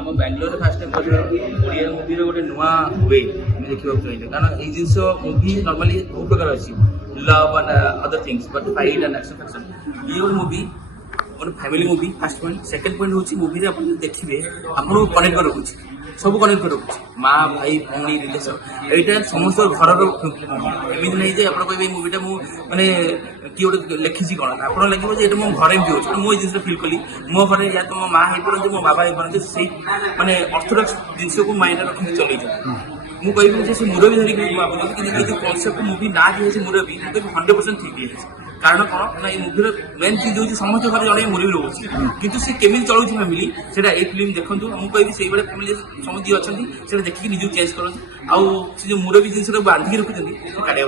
आम Bangalore fast time Odia movie गोटे नुआ वे देखा चाहिए कारण ये जिस मुवी नॉर्मली बहुत प्रकार अच्छी love and other things but fight and action faction ये गोटे मुवी गोटे family movie first point second point हूँ मुवी आप देखिए आपको कनेक्ट कर रखुच्छी सब कनेक्ट कर रखुच्छी माँ भाई भौणी रिलेसन यहाँ समस्त घर एमती नहीं जे आप कहे मुवीटा मुझे किए गोटे लिखी कौन आप लगे ये मो घर एमती हो मुझे जिन फिल कली मो घर या तो मो माँ हो पारती मो बाबा हो पारती से मानने अर्थोडक्स जिन को माइंड रखी चल मुझे से मुरबी धरिक भावुँ कनसेप्ट मुवी ना दिए मुरबी मुझे 100% ठीक है कारण कौन ना ये मुभीर मेन चीज हूँ समस्त घर जड़े मुरबी रोचे कितु से केमी चलू फैमिली से फिल्म देखो मुझे से फैमिली समझ अच्छा देखिए निज चेंज करते आउ जो मुरबी जिन बांधिक रखुच्च काटा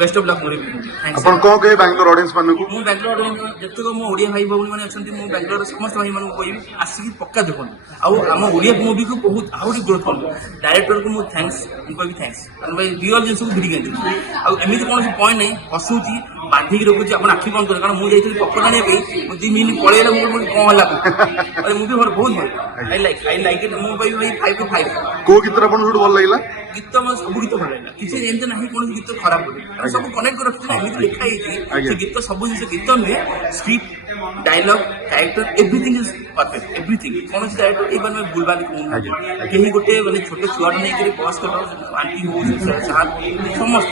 बेस्ट ऑफ लक मुरबी अपन को कहे बैंगलोर ऑडियंस माने को मु बैंगलोर जते को मो ओडिया भाई भौणी माने अछंती मु बैंगलोर समस्त भाई माने कहबी आसी पक्का देखो आउ हम ओडिया मूवी को बहुत आउरी ग्रोथ कर डायरेक्टर को मु थैंक्स मु कहबी थैंक्स कारण भाई रियल जिंस को भिड़ी गंती आउ एमिति कोन पॉइंट नहीं हसुची बांधिक रखुची अपन आखि बंद कर कारण मु जाइथि पॉपकॉर्न आने पे 2 मिनिट पळेला मु कोन होला अरे मूवी बहुत भल आई लाइक इट मु भाई 5/5 को कितना अपन सुट भल लागला गीत मैं सब गीत भल लगा किसी एमती ना कौन गीत खराब हो सब कनेक्ट कर रखी एमती लिखाई से गीत सब जिन गीत नुहे script dialogue character everything is perfect everything कौन डायरेक्टर ये मैं भूलवा कहीं गोटे मैंने छोटे छुआ नहीं बस कर आंटी हो समस्त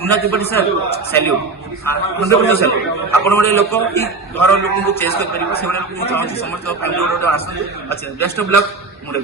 Munna Tripathi sir salute 100% salute आपण भाई लोक घर लोक चेंज कर समस्त फैमिली आसते अच्छा बेस्ट ऑफ लक मुझे